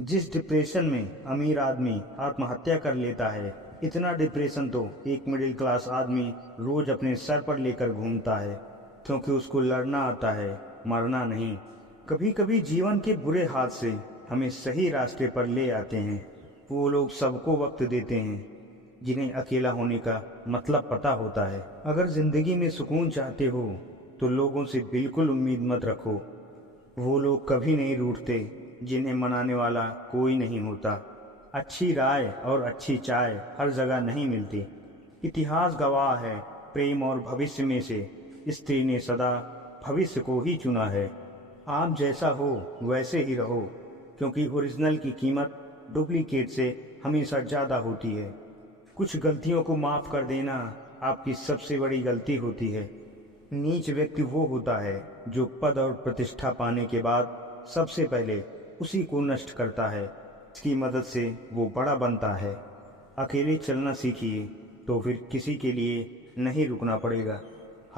जिस डिप्रेशन में अमीर आदमी आत्महत्या कर लेता है, इतना डिप्रेशन तो एक मिडिल क्लास आदमी रोज अपने सर पर लेकर घूमता है, क्योंकि उसको लड़ना आता है, मरना नहीं। कभी कभी जीवन के बुरे हाथ से हमें सही रास्ते पर ले आते हैं। वो लोग सबको वक्त देते हैं जिन्हें अकेला होने का मतलब पता होता है। अगर जिंदगी में सुकून चाहते हो तो लोगों से बिल्कुल उम्मीद मत रखो। वो लोग कभी नहीं रूठते जिन्हें मनाने वाला कोई नहीं होता। अच्छी राय और अच्छी चाय हर जगह नहीं मिलती। इतिहास गवाह है, प्रेम और भविष्य में से स्त्री ने सदा भविष्य को ही चुना है। आप जैसा हो वैसे ही रहो, क्योंकि ओरिजिनल की कीमत डुप्लीकेट से हमेशा ज़्यादा होती है। कुछ गलतियों को माफ़ कर देना आपकी सबसे बड़ी गलती होती है। नीच व्यक्ति वो होता है जो पद और प्रतिष्ठा पाने के बाद सबसे पहले उसी को नष्ट करता है। इसकी मदद से वो बड़ा बनता है। अकेले चलना सीखिए तो फिर किसी के लिए नहीं रुकना पड़ेगा।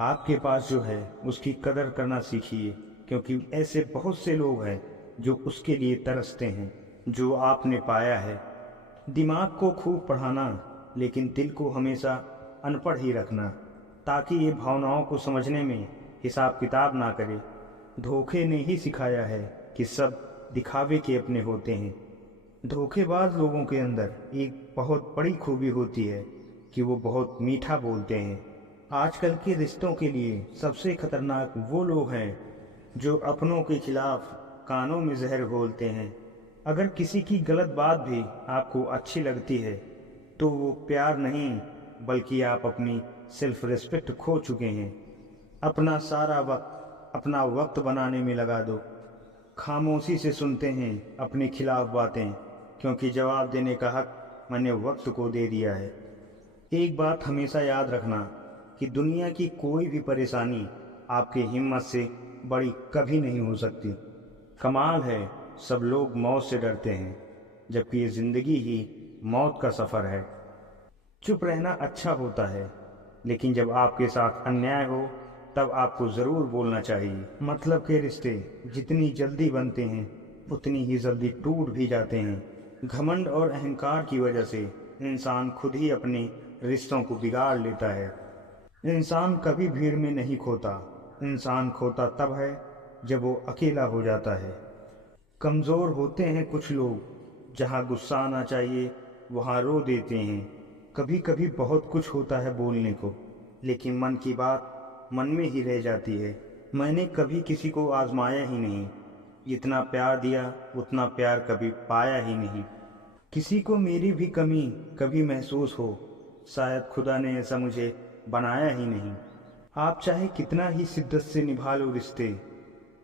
आपके पास जो है उसकी कदर करना सीखिए, क्योंकि ऐसे बहुत से लोग हैं जो उसके लिए तरसते हैं जो आपने पाया है। दिमाग को खूब पढ़ाना, लेकिन दिल को हमेशा अनपढ़ ही रखना, ताकि ये भावनाओं को समझने में हिसाब किताब ना करे। धोखे ने ही सिखाया है कि सब दिखावे के अपने होते हैं। धोखेबाज लोगों के अंदर एक बहुत बड़ी खूबी होती है कि वो बहुत मीठा बोलते हैं। आजकल के रिश्तों के लिए सबसे खतरनाक वो लोग हैं जो अपनों के खिलाफ कानों में जहर घोलते हैं। अगर किसी की गलत बात भी आपको अच्छी लगती है तो वो प्यार नहीं, बल्कि आप अपनी सेल्फ रिस्पेक्ट खो चुके हैं। अपना सारा वक्त अपना वक्त बनाने में लगा दो। खामोशी से सुनते हैं अपने खिलाफ बातें, क्योंकि जवाब देने का हक मैंने वक्त को दे दिया है। एक बात हमेशा याद रखना कि दुनिया की कोई भी परेशानी आपकी हिम्मत से बड़ी कभी नहीं हो सकती। कमाल है, सब लोग मौत से डरते हैं, जबकि ये जिंदगी ही मौत का सफ़र है। चुप रहना अच्छा होता है, लेकिन जब आपके साथ अन्याय हो तब आपको ज़रूर बोलना चाहिए। मतलब के रिश्ते जितनी जल्दी बनते हैं उतनी ही जल्दी टूट भी जाते हैं। घमंड और अहंकार की वजह से इंसान खुद ही अपने रिश्तों को बिगाड़ लेता है। इंसान कभी भीड़ में नहीं खोता, इंसान खोता तब है जब वो अकेला हो जाता है। कमज़ोर होते हैं कुछ लोग, जहाँ गुस्सा आना चाहिए वहाँ रो देते हैं। कभी कभी बहुत कुछ होता है बोलने को, लेकिन मन की बात मन में ही रह जाती है। मैंने कभी किसी को आजमाया ही नहीं, जितना प्यार दिया उतना प्यार कभी पाया ही नहीं। किसी को मेरी भी कमी कभी महसूस हो, शायद खुदा ने ऐसा मुझे बनाया ही नहीं। आप चाहे कितना ही शिद्दत से निभा लो रिश्ते,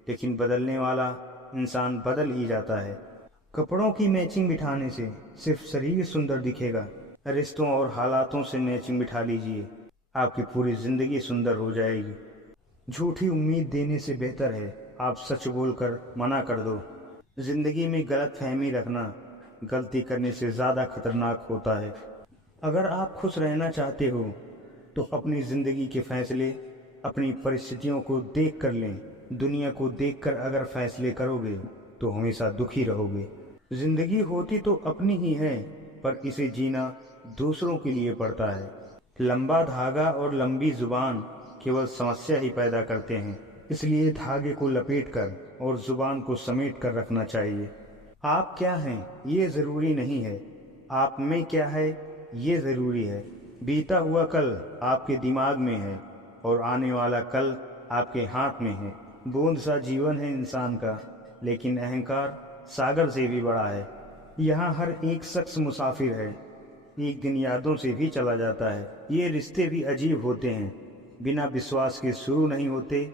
लेकिन बदलने वाला इंसान बदल ही जाता है। कपड़ों की मैचिंग बिठाने से सिर्फ शरीर सुंदर दिखेगा। रिश्तों और हालातों से मैचिंग बिठा लीजिए, आपकी पूरी जिंदगी सुंदर हो जाएगी। झूठी उम्मीद देने से बेहतर है आप सच बोलकर मना कर दो। जिंदगी में गलत फहमी रखना गलती करने से ज़्यादा खतरनाक होता है। अगर आप खुश रहना चाहते हो तो अपनी ज़िंदगी के फैसले अपनी परिस्थितियों को देख कर लें। दुनिया को देखकर अगर फैसले करोगे तो हमेशा दुखी रहोगे। ज़िंदगी होती तो अपनी ही है, पर इसे जीना दूसरों के लिए पड़ता है। लंबा धागा और लंबी जुबान केवल समस्या ही पैदा करते हैं, इसलिए धागे को लपेट कर और जुबान को समेट कर रखना चाहिए। आप क्या हैं ये ज़रूरी नहीं है, आप में क्या है ये ज़रूरी है। बीता हुआ कल आपके दिमाग में है और आने वाला कल आपके हाथ में है। बूंद सा जीवन है इंसान का, लेकिन अहंकार सागर से भी बड़ा है। यहाँ हर एक शख्स मुसाफिर है, एक दिन यादों से भी चला जाता है। ये रिश्ते भी अजीब होते हैं, बिना विश्वास के शुरू नहीं होते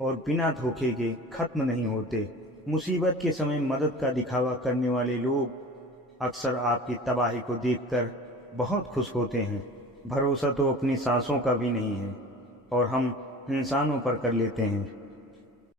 और बिना धोखे के खत्म नहीं होते। मुसीबत के समय मदद का दिखावा करने वाले लोग अक्सर आपकी तबाही को देखकर बहुत खुश होते हैं। भरोसा तो अपनी सांसों का भी नहीं है और हम इंसानों पर कर लेते हैं।